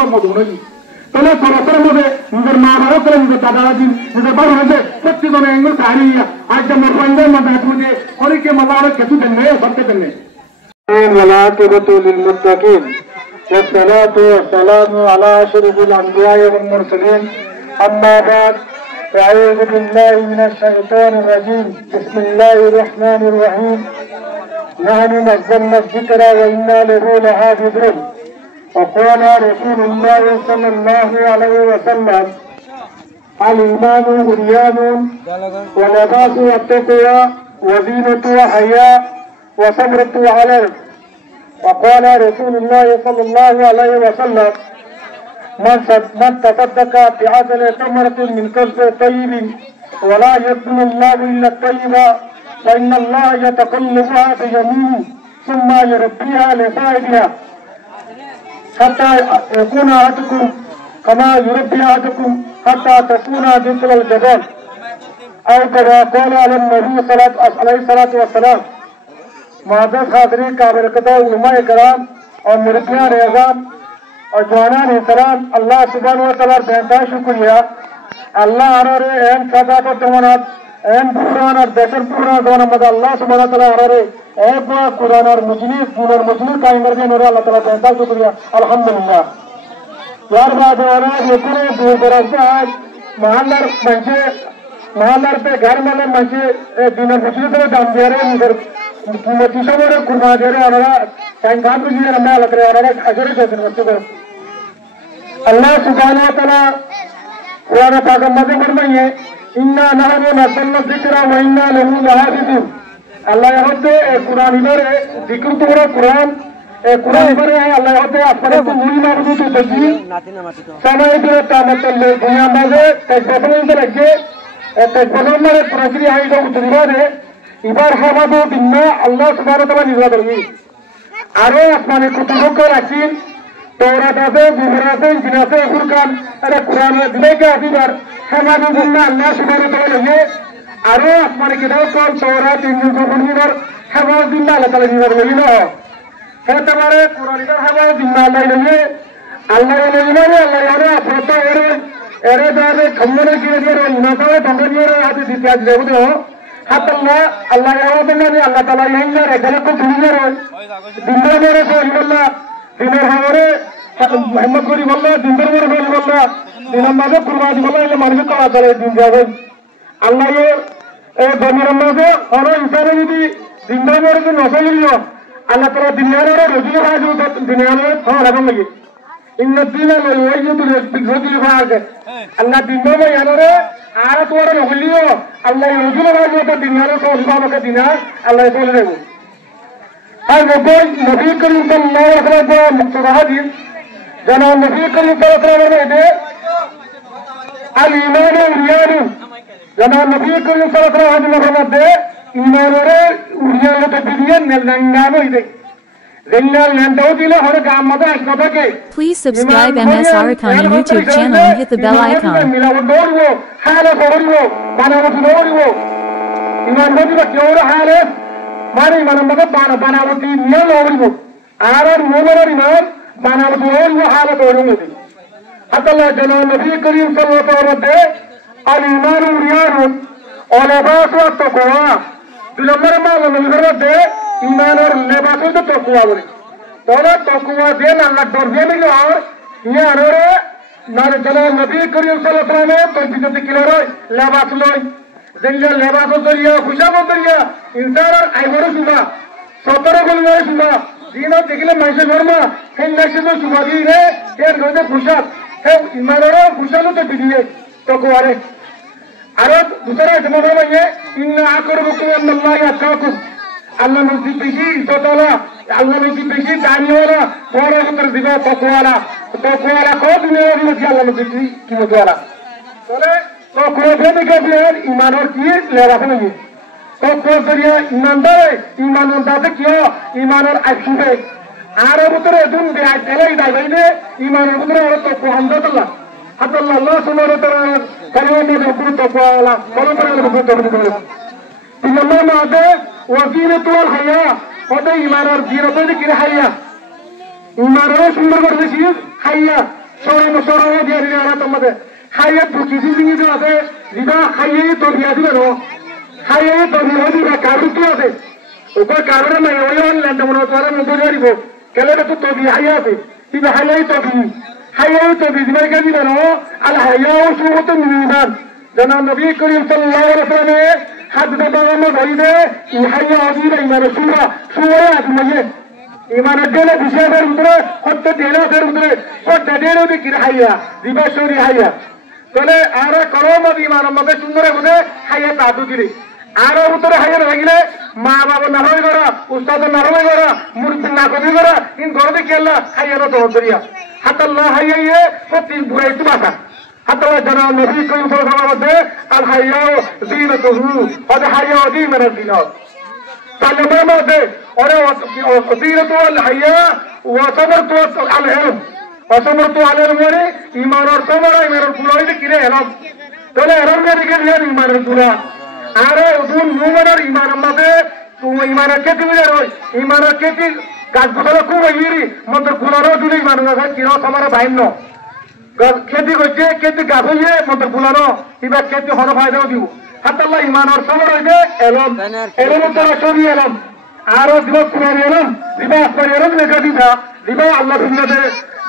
আমার মধুমণি তাহলে চলাচলের মধ্যে নিজের মা বাবা করে নিজের দাদা দাদি নিজের বাবা হয়েছে প্রত্যেকজনে এগুলো হারিয়ে আজ আমার পঞ্চায়েত মাধ্যমে তুমি অনেকে মামা অনেক কিছু দেন নেই সবকে দেন নেই والعاقبة للمتقين والصلاة والسلام على أشرف الأنبياء والمرسلين أما بعد أعوذ بالله من الشيطان الرجيم بسم الله الرحمن الرحيم نحن نزلنا الذكر وإنا له لحافظون وقال رسول الله صلى الله عليه وسلم الإيمان بنيان ولباس التقوى وزينة وحياء وصبرة عليه وقال رسول الله صلى الله عليه وسلم من تصدق بعدل تمرة من كسب طيب ولا يقبل الله إلا الطيب فإن الله يتقلبها بيمينه ثم يربيها لصاحبها حتى يكون أحدكم كما يربي أحدكم حتى تكون مثل الجبل أو كما قال على النبي عليه الصلاة والسلام معزز حاضرین قابل قدر علماء کرام اور مربیان اعظام اور جوانان احترام اللہ سبحانہ و تعالیٰ بہتر شکریہ اللہ آرارے اہم سادات اور دوانات اہم بحران اور دہشت بحران دوان مدى اللہ سبحانہ و تعالیٰ آرارے اہم بڑا قرآن اور مجلس دون اور مجلس قائم کر دیں اور اللہ تعالیٰ بہتر شکریہ الحمدللہ یار بات ہمارا یہ پورے دور دراز سے آج محلر پہ گھر والے منچے دین اور مجلس میں دام دے رہے ہیں Mutishamore kurma dere anara sangan ko jira na lakre anara ajare ko din wastu Allah subhanahu wa taala Quran paak madhe farmaiye inna nahnu nazzalna dhikra wa inna lahu lahafizun Allah yahote e Quran ibare dhikr tora Quran e Quran ibare Allah yahote apne ko muli mabudu to tajil samay dire tamatal dunya maze tajbatan indalage e tajbatan mare projri haido utdirade इबार हमादो दिन्ना अल्लाह सुब्हानाहु व तआला निजादलगी आरो आसमाने कुतुबो को राखिन तौराते गुबराते जिनाते फुरकान अरे कुरान में दिले के अदीबार हमादो दिन्ना अल्लाह सुब्हानाहु व तआला ये आरो आसमाने किताब को तौरात इंजिल को बनिवर हमादो दिन्ना अल्लाह तआला निजादलगी ना है तुम्हारे कुरान का हमादो दिन्ना अल्लाह ये अल्लाह यारो अफरतो एरे दादे खम्मने की रे इनाता बंगरियो रे आदि दित्याज देबो Allah Allah yawadna ni Allah taala yinna re gala ko dunya re dinna mere ko walla dinna hamare Muhammad gori walla dinna mere ko walla dinna maze qurbaani walla ile marje ko adare din jabe Allah ye e dinna maze ono insane jodi dinna mere ko nosaliyo Allah taala dinna re roji haju dinna re thora bangi inna dina la yujidu bil rajul fa'al Allah dinna me yanare आरा तोरा नहलियो अल्लाह रजुल वाले तो दिनारो सो हिबाम का दिनार अल्लाह बोल रहे हो हर नबी करीम सल्लल्लाहु अलैहि वसल्लम मुक्तदा हदीस जना नबी करीम सल्लल्लाहु अलैहि वसल्लम ने अल ईमान उरियान जना नबी करीम सल्लल्लाहु अलैहि वसल्लम दे ईमान रे उरियान तो बिलियन नंगानो इदे Please subscribe MS Arakan YouTube channel and hit the bell icon. ईमान और लेबास तो तकवा बोले तोला तकवा दे ना डर दे नहीं और ये अरे ना जला नबी करीम सल्लल्लाहु अलैहि वसल्लम तो बिदत किलो लेबास लोई जिल्ला लेबास तो ये खुशा तो ये इंसान आइवरो सुबह 17 गुलवे सुबह दीनो देखले मैसे वर्मा हे नक्शे तो सुबह दी रे ये रोजे खुशा हे ईमान और खुशा तो बिदिए तकवा रे अरे दूसरा जमाना में ये इन्ना अकरमुकुम अल्लाह याताकुम Allah nusi bisi totola Allah nusi bisi daniola pore utar diba tokwala ko dunia nusi Allah nusi bisi kimotwala tole tokwa bebe ke biar iman aur ki lera nahi tokwa zariya imandar iman date kiya iman aur akhibe ara utar dun be atela idai iman utar tokwa hamdallah Allah subhanahu wa ta'ala kalima me tokwa kolo tokwa إنما ماذا وزينة والحياة هذا إيمان الزينة ذكر حياة إيمان رأس من الرشيد حياة সরো দিয়ে দিলে আর তোমাদের খাইয়ে টুকি দিদি আছে দিবা খাইয়ে তো দিয়া দিবে নো খাইয়ে তো দিয়া দিবে কারু কি আছে ওপর কারণে নাই ওই অনলাইন তেমন তোরা মধ্যে জানিব কেলে তো তবি হাইয়া আছে দিবা হাইয়ে তো দিবা কে দিবে নো আল হাইয়াও সুবত মিনান জানা নবী করিম সাল্লাল্লাহু আলাইহি ওয়াসাল্লাম হাত দাবানো ধরিবে ই হাইয়া আদিরা ইমান সুরা আদমে ইমানের দেলে বিষয়ের ভিতরে কত দেলের ভিতরে কত দেলেও দেখি হাইয়া দিবা সরি হাইয়া তাহলে আর কলম ইমানের মধ্যে সুন্দর হবে হাইয়া তাদু দিলে আর ভিতরে হাইয়া লাগিলে মা বাবা না হয়ে করা উস্তাদ না হয়ে করা মুরব্বী না কবি করা ইন ঘরে দেখি আল্লাহ হাইয়ানো দৌড় করিয়া হাতাল্লাহ হাইয়াইয়ে প্রতি বুড়াইতে বাসা হাতাল্লাহ জানা নবী করিম সাল্লাল্লাহু আলাইহি ওয়াসাল্লাম আল হাইয়াও জিনাতুহু ওয়া হাইয়াও জিনাতুল জিনাত তাহলে মধ্যে ওরে জিনাতু আল হাইয়া ওয়া সাবরতু আল ইলম অসমর্থ আলের মনে ইমানের সমর ইমানের গুলোই কিরে এলাম তাহলে এরম দিকে দিয়ে ইমানের গুলা আরে উদুন মুমানের ইমানের মাঝে ইমানের কেতি মিলে রই ইমানের কেতি গাছ গোছালো খুব ইরি মন্ত্র গুলারও দিলে ইমানের মাঝে কিরো সমর বাইন খেতি করছে কেতি গাছ হইয়ে মন্ত্র গুলানো এবার কেতি হর ফায়দাও দিব হাতাল্লাহ ইমানের সমর হইবে এলম এলম তারা সরি এলাম আরো দিব কুরানি এলাম দিবা আসমানি এলাম লেখা দিবা আল্লাহ সুন্নতে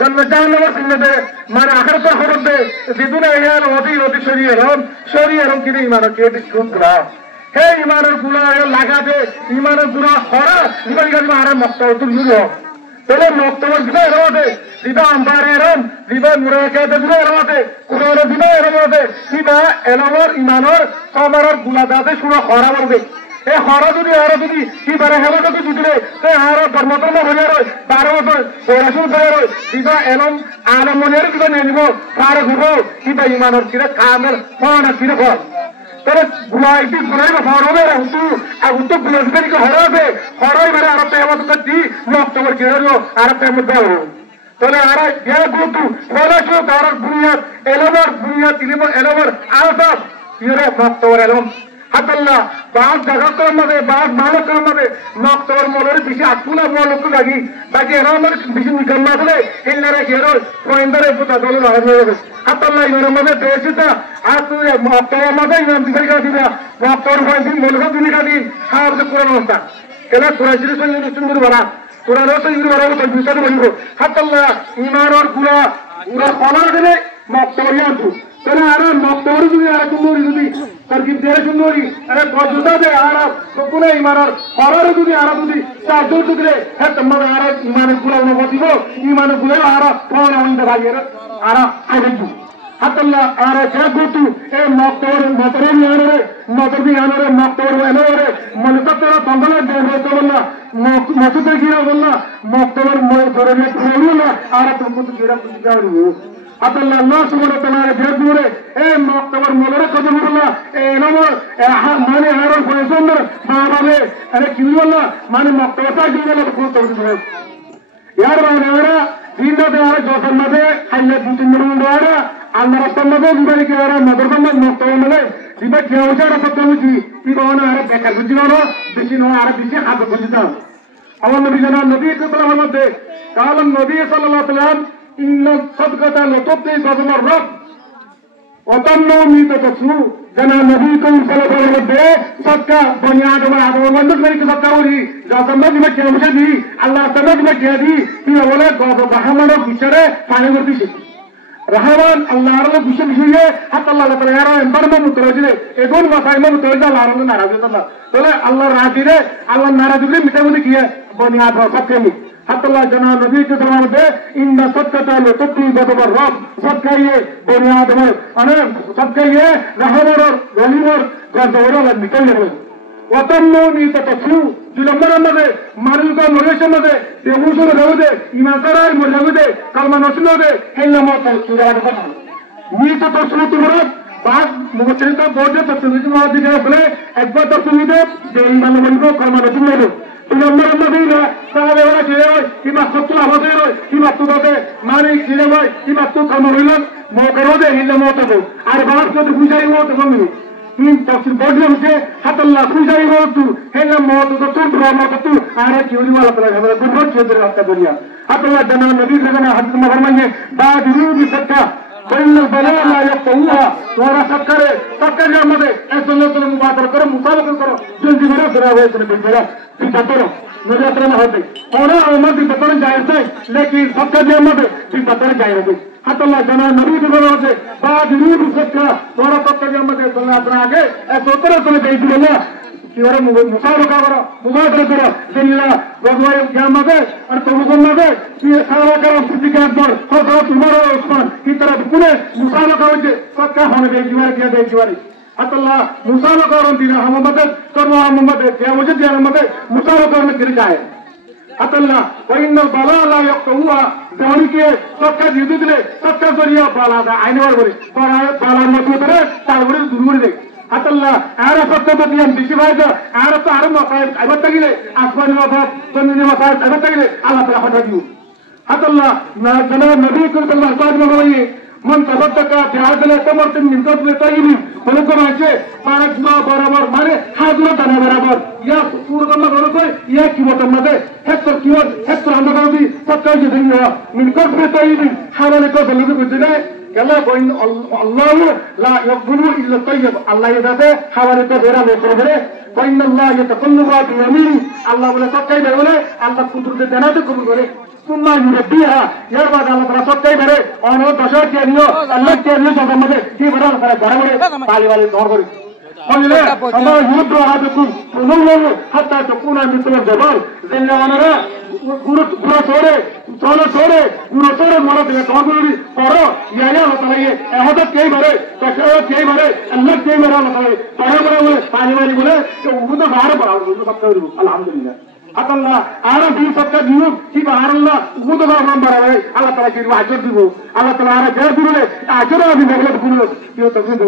জন্ম জাহান্নামের সুন্নতে মানে আখিরাতের খবরতে জিদুনা ইয়ার ওদি শরীয়রম কি ইমানের কে শুনরা হে ইমানের গুলা লাগাতে ইমানের গুলা হরা ইমানি গালি মারা মক্তাও তুলুলো তাহলে মক্তাওর দিবা এরমতে দিবা আম্বারে এরম দিবা মুরাকাতে দিবা এরমতে কুরআনে দিবা এরমতে দিবা এলমর ইমানের সমারর গুলা দাতে শুনো হরা বলবে এ হরা যদি আর যদি কি বারে হেলো তো দিলে এ আর ধর্মধর্ম হয়ে রয় 12 বছর পড়াশোনা করে রয় দিবা এলম আলমনের দিবা নেনিব পার ঘুব কিবা ইমানের কিরা কামের ফোনা কিরা ফল তবে গুলাইটি গুলাই না ফোন হবে তো গুলাইটি হরাবে হরাই বারে আর পেমত দি মক্তবর কিরা আর পেমত দাও তাহলে আর ইয়া গুতু পড়াশো তার বুনিয়াদ ইলম এলমর আলফাব ইরে মক্তবর এলম হাতাল্লাহ বাস জায়গা করার মধ্যে বাস মানব করার মধ্যে মক্তবর মলের বেশি আটকুনা মলক লাগি বাকি এরা আমার বেশি নিকাম না হলে হিল্লারে ঘেরোর পয়েন্দারে পোতা দলে লাগানো যাবে হাতাল্লাহ ইমানের মধ্যে দেশটা আর তুই মক্তবর মধ্যে ইমাম দিবে দিবা মক্তবর পয়েন্ট দিন মলক দিনে দিন সাহায্য কোরআন অবস্থা এলা কুরাইশির সঙ্গে সুন্দর বলা কোরআনের সঙ্গে বলা তো বিচার বলিব হাতাল্লাহ ইমানের গুলা পুরা কলার দিনে মক্তবরই আনবো তাহলে আর মক্তবর যদি আর সুন্দরী যদি তরকিব দেয় সুন্দরী আরে গজুদা দে আর কোন ইমানের হরার যদি আর যদি চারজন দিলে হ্যাঁ তোমার আর ইমানের গুলা অনুভব ইমানের গুলা আর ফোন আমাদের ভাইয়ের আর আগে হাতাল্লাহ আর যা গুতু এ মক্তবর মতরে নিয়ানরে মতরবি আনরে মক্তবর এনরে মনসতর তঙ্গলা দেবে তো বললা মসুদে গিরা বললা মক্তবর মতরে না আর তুমি তো গিরা বুঝি যাও আল্লাহ আল্লাহ সুবহানাহু ওয়া তাআলা বেদুরে এ মক্তবর মলরে কদম বললা এ নমর মানে হারন ফয়সন্দর বাবারে আরে কি বললা মানে মক্তবরটা দিলে কোন তরবিদ यार वाला दिन दे यार जो समझे अल्लाह दिन दिन में यार अल्लाह समझे दिवाली के यार मदरसा में मत हो मले दिबा क्या हो जाए सब तो जी कि कौन यार बेकार बुझी ना बेची ना यार बेची हाथ बुझता और नबी जना नबी सल्लल्लाहु अलैहि वसल्लम قال النبي صلى الله عليه وسلم ان الصدقه لتطفئ غضب الرب وتمنع ميتة जना नबी को सल्लल्लाहु अलैहि वसल्लम सबका बुनियाद में आदम में नहीं सबका हो रही जो समझ में क्या मुझे दी अल्लाह समझ में क्या दी कि बोले गॉड रहमान और बिचारे पानी में पीछे रहमान अल्लाह रे बिचे बिचे हाथ अल्लाह ताला यार एंबर में मुतरजिले एगोन मसाइल में मुतरजा अल्लाह रे नाराज होता तोले अल्लाह राजी रे अल्लाह नाराज रे मिटे मुझे किया बुनियाद में सब के हतल्ला जना नबी के दरबार में इन सत्कता लो तत्ती बदबर रब सबका ये बुनियाद में अने सबका ये रहमर और वली और गजौरा लग निकल गए वतन्नो नी ततसु जुलमर में मारिल का नरेश में देवुसो में रहो दे इमासराय में रहो दे कलमा नसलो दे हेल्ला मत सुराग बना नी ततसु तुम्हारा बात मुझे तो बोझ तत्सु में दिखे बोले एक बार तत्सु में दे ईमान में को कलमा नसलो दे Tulambar Madina, Sahabewa Kilewa, Imatu Abadero, Imatu Bade, Mari Kilewa, Imatu Kamarilan, Mokarode, Hilamoto, Arbas to the Pujai water from me. In Toxin Body of Say, Hatala Pujai water, Helamoto, the two Ramatu, Ara Kuri, good work after the আল্লাহ জানা নবী জানা হাদিস ফরমাইয়ে বাদিরু বিসাদকা final বালা লা ইয়াকুহা তোরা সরকারে সরকারের মধ্যে একজনের মুবাদরা করো মুসাবাকা করো জলদি করে ধরা হয়েছে বেচারা বিপদর নজর না হবে ওরা আমার বিপদর যায় না लेकिन সরকারের মধ্যে বিপদর যায় না আল্লাহ জানা নবী জানা আছে বাদিরু বিসাদকা তোরা সরকারের মধ্যে তোরা আগে এতরা চলে যাইছিল না কিভাবে মুসাবাকা করো মুবাদরা করো জিল্লা ভগবান জামাতে আর তবুগন্নাতে কি সারা কারণ সিদ্দিক আকবর হযরত উমর ও উসমান কি तरह পুনে মুসাবাকা হয়েছে সরকার হনে দেইবারে কি দেইবারে আল্লাহ মুসাবাকা করন দিনা মোহাম্মদ করব মোহাম্মদ কে মুঝে দিনা মোহাম্মদ মুসাবাকা করনে गिर जाए আল্লাহ ওয়াইনাল বালা লা ইয়াকুহা জানি কে সরকার দিয়ে দিলে সরকার জরিয়া বালা দা আইনওয়ার বলে বালা মত করে তারপরে দূরে দেয় আল্লাহ আর সত্য দিয়াম বেশি ভাইদা আর তো আর মাসাইব আবার তাগিলে আসমানি মাসাইব জমিনি মাসাইব আবার তাগিলে আল্লাহ তাআলা হটা দিও আল্লাহ না জানা নবী সাল্লাল্লাহু আলাইহি ওয়াসাল্লাম मन तबद्दका बिहादले तमरतिन min qadli tayyibin বলে কোন আছে পাঁচ মা বরাবর মানে হাজরা দানা বরাবর ইয়া পুরোদমা বড় কই ইয়া কি বতম না দে হেক্টর কি ওর হেক্টর আমরা করবি সবকাই যে দিন min qadli tayyibin হাওয়ালে কো বলে বুঝলে কেলা বইন আল্লাহ লা ইয়াকবুলু ইল্লা তাইয়্যিব আল্লাহ ইয়াদাতে হাওয়ালে কো বেরা লোক করে বইন আল্লাহ ইয়াতাকাল্লাবু বিয়ামিনি আল্লাহ বলে সবকাই বলে আল্লাহ কুদরতে জানাতে কবুল করে ثم يربيها يربى على فرصات كي بره और दशर के लिए अल्लाह के लिए सब मजे की बड़ा सारा घर में पाली वाले दौड़ करे और ये हमारा युद्ध रहा तो तुम हत्ता तो पूना मित्र जबल जिन्ना वाला गुरु छोड़े मारा दिया कौन बोली पढ़ो ये होता है ये अहदत के बरे दशर के बरे अल्लाह के मेरा होता है पढ़ो बोले पाली वाली बोले तो वो तो बाहर पढ़ा सब कर अल्हम्दुलिल्लाह আল্লাহ আর দিন সবটা দিও কি আল্লাহ মুদ নাম বাড়াবে আল্লাহ তাআলা কি আজর দিব আল্লাহ তাআলা আর গের দিলে আজর আমি বলে দিল কি তো